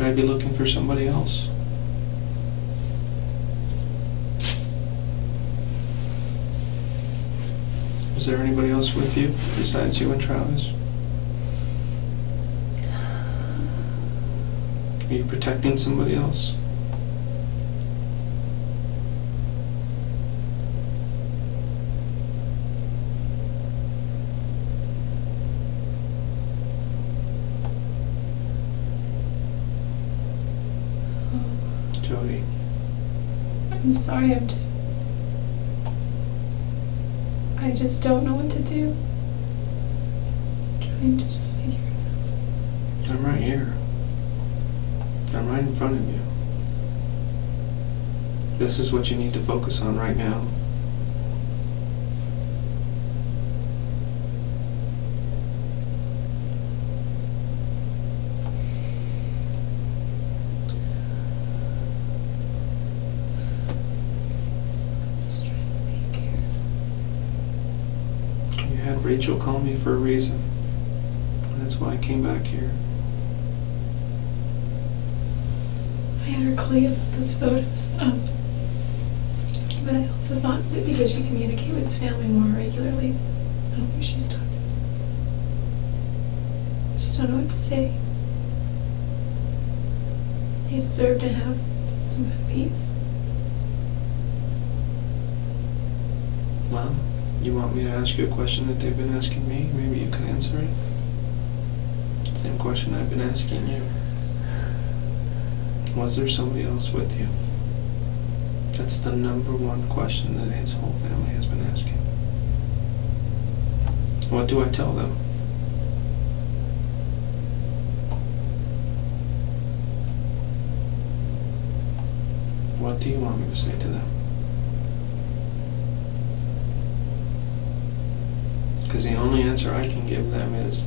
should I be looking for somebody else? Is there anybody else with you besides you and Travis? Are you protecting somebody else? Jodi. I'm sorry, I just don't know what to do. I'm trying to just figure it out. I'm right here. I'm right in front of you. This is what you need to focus on right now. Rachel called me for a reason. That's why I came back here. I had her call you about those photos. But I also thought that because you communicate with his family more regularly, I don't think she's talked. I just don't know what to say. They deserve to have some kind of peace. Well, you want me to ask you a question that they've been asking me? Maybe you can answer it? Same question I've been asking you. Was there somebody else with you? That's the number one question that his whole family has been asking. What do I tell them? What do you want me to say to them? Because the only answer I can give them is,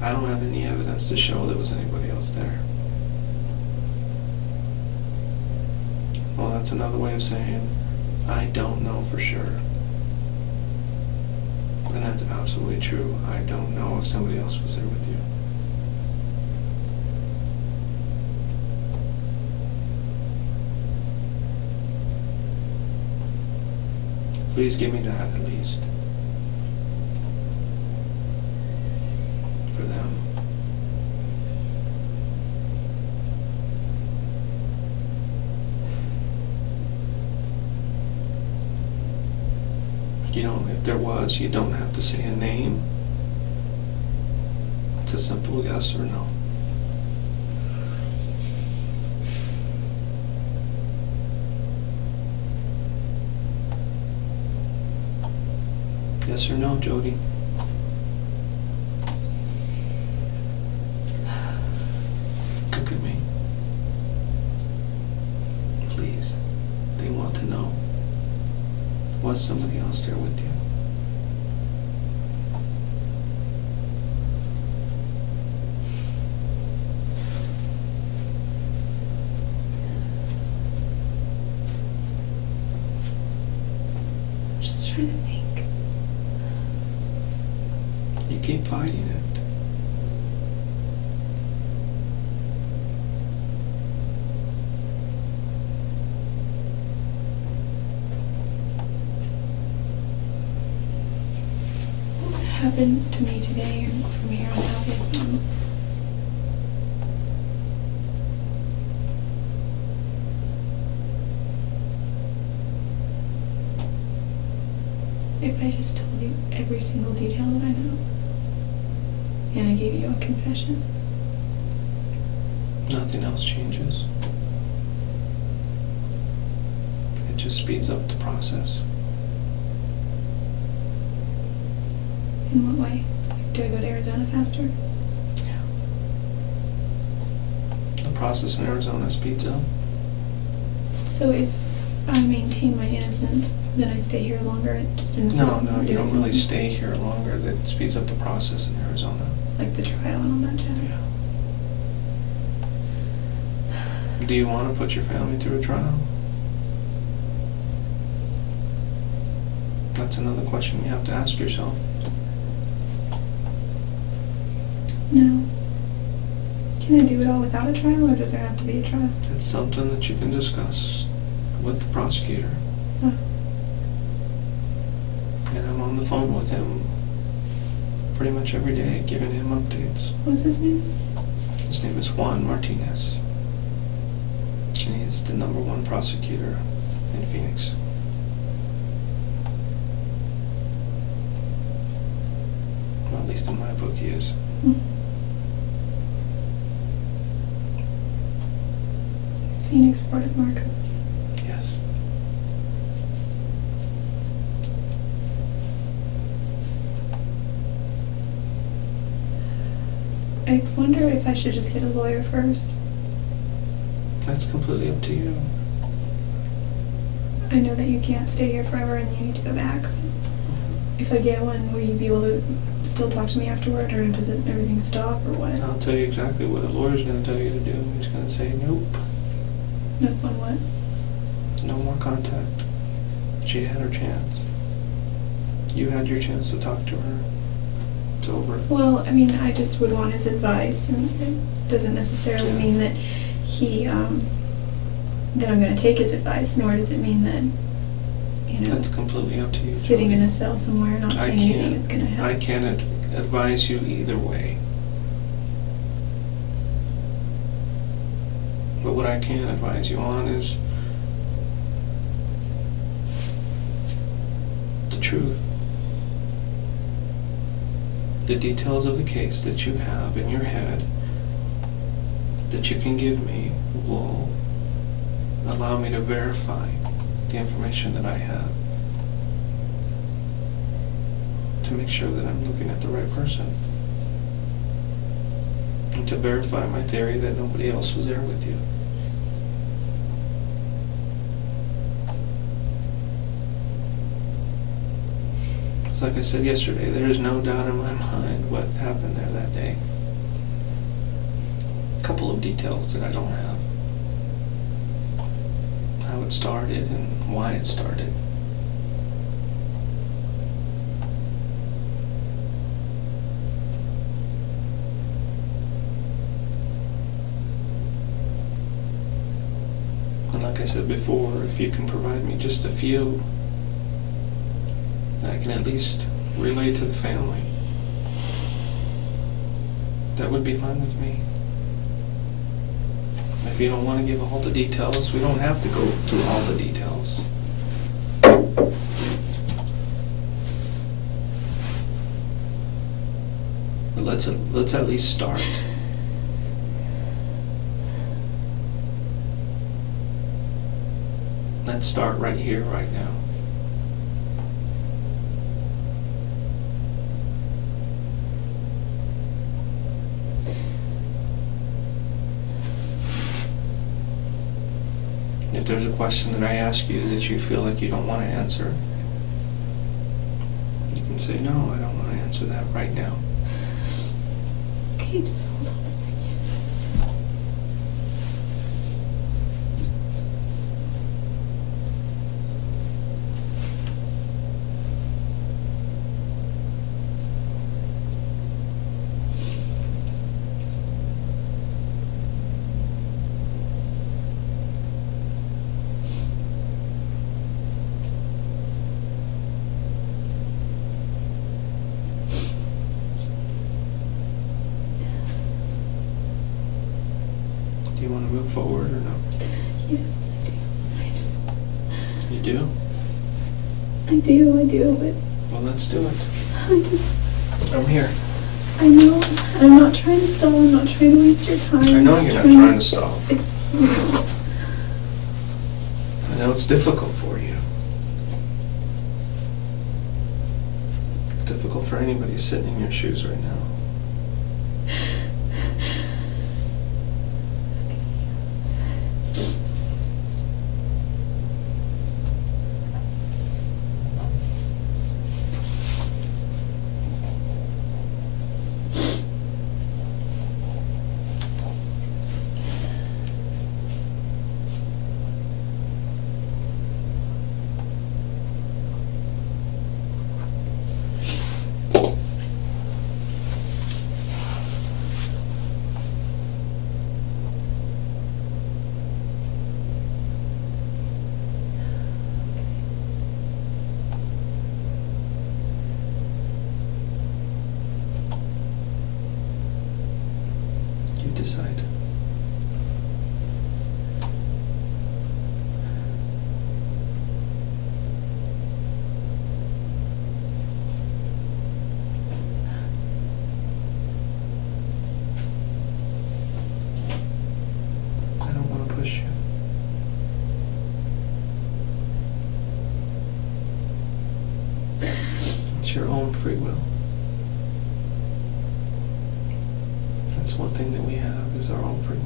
I don't have any evidence to show there was anybody else there. Well, that's another way of saying, I don't know for sure. And that's absolutely true. I don't know if somebody else was there with you. Please give me that at least. For them. You don't, if there was, you don't have to say a name. It's a simple yes or no. Yes or no, Jodi? Look at me. Please. They want to know. Was somebody else there with you? I'm just trying to think. You keep fighting it. What happened to me today and from here on out, if I just told you every single detail that I know, and I gave you a confession? Nothing else changes. It just speeds up the process. In what way? Do I go to Arizona faster? Yeah. The process in Arizona speeds up. So if I maintain my innocence, then I stay here longer, just in the system? No, you don't really stay here longer. That speeds up the process in Arizona. Like the trial and all that jazz? Yeah. Do you want to put your family through a trial? That's another question you have to ask yourself. No. Can I do it all without a trial, or does there have to be a trial? It's something that you can discuss with the prosecutor. Oh. And I'm on the phone with him pretty much every day, giving him updates. What's his name? His name is Juan Martinez. And he is the #1 prosecutor in Phoenix. Well, at least in my book he is. Is Phoenix part of Marco? Yes. I wonder if I should just get a lawyer first. That's completely up to you. I know that you can't stay here forever and you need to go back. If I get one, will you be able to still talk to me afterward, or does everything stop, or what? I'll tell you exactly what a lawyer's going to tell you to do. He's going to say, nope, No fun, what? no more contact. She had her chance. You had your chance to talk to her. It's over. Well, I mean, I just would want his advice, and it doesn't necessarily mean that that I'm going to take his advice, nor does it mean that, That's completely up to you. sitting in Jodi. a cell somewhere not saying anything is going to help. I can't advise you either way. But what I can advise you on is the truth. The details of the case that you have in your head that you can give me will allow me to verify the information that I have, to make sure that I'm looking at the right person, and to verify my theory that nobody else was there with you. It's like I said yesterday, there is no doubt in my mind what happened there that day. A couple of details that I don't have. How it started and why it started. And like I said before, if you can provide me just a few that I can at least relay to the family, that would be fine with me. If you don't want to give all the details, we don't have to go through all the details. But let's at least start. Let's start right here, right now. If there's a question that I ask you that you feel like you don't want to answer, you can say, no, I don't want to answer that right now. Okay, just hold on a second. Do you want to move forward or no? Yes, I do. You do? I do, but Well, let's do it. I'm here. I know, I'm not trying to stall, I'm not trying to waste your time. I know you're not trying to stall. It's, I know it's difficult for you. Difficult for anybody sitting in your shoes right now. decide. I don't want to push you. It's your own free will. That's one thing that we have, is our own free will.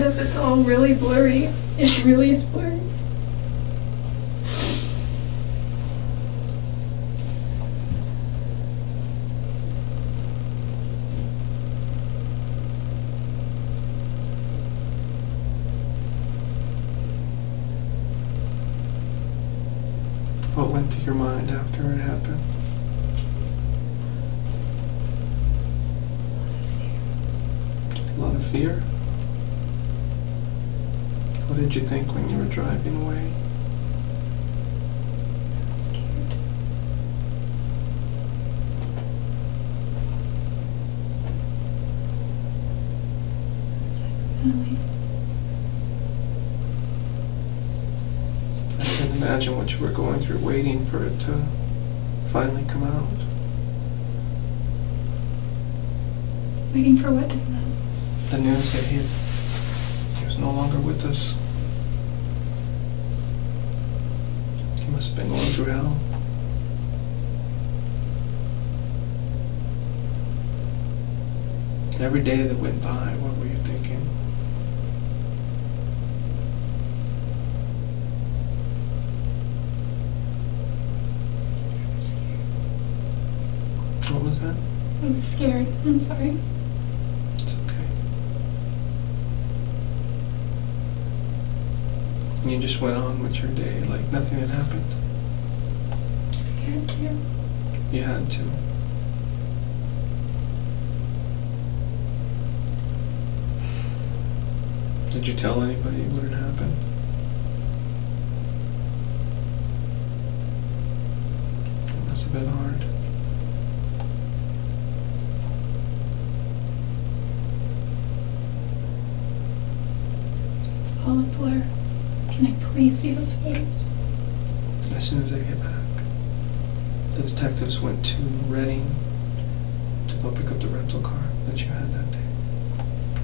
It's all really blurry. It really is blurry. What went through your mind after it happened? A lot of fear? What did you think when you were driving away? I'm scared. It's like finally. I can't imagine what you were going through, waiting for it to finally come out. Waiting for what to come out? The news that he was no longer with us. He must have been going through hell. Every day that went by, what were you thinking? I'm scared. What was that? I was scared. I'm sorry. It's okay. And you just went on with your day like nothing had happened. I had to. You had to. Did you tell anybody what had happened? It must have been hard. It's all a blur. Can I please see those photos? As soon as I get back, the detectives went to Reading to go pick up the rental car that you had that day.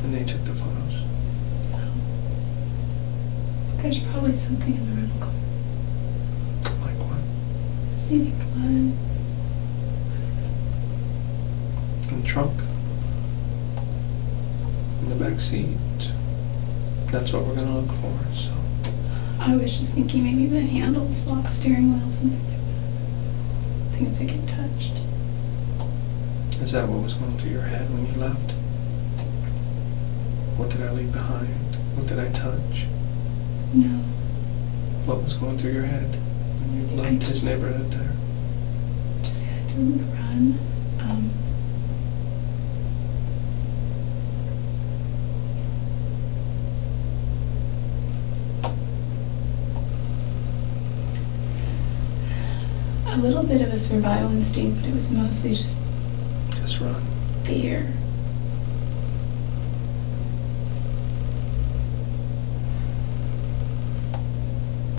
And they took the photos. There's probably something in the rental car. Like what? Maybe blood. In the trunk? In the back seat? That's what we're gonna look for, so. I was just thinking maybe the handles, lock, steering wheel, something like that. Things that get touched. Is that what was going through your head when you left? What did I leave behind? What did I touch? No. What was going through your head when you left his neighborhood there? Just had to run. A little bit of a survival instinct, but it was mostly just Just run. fear.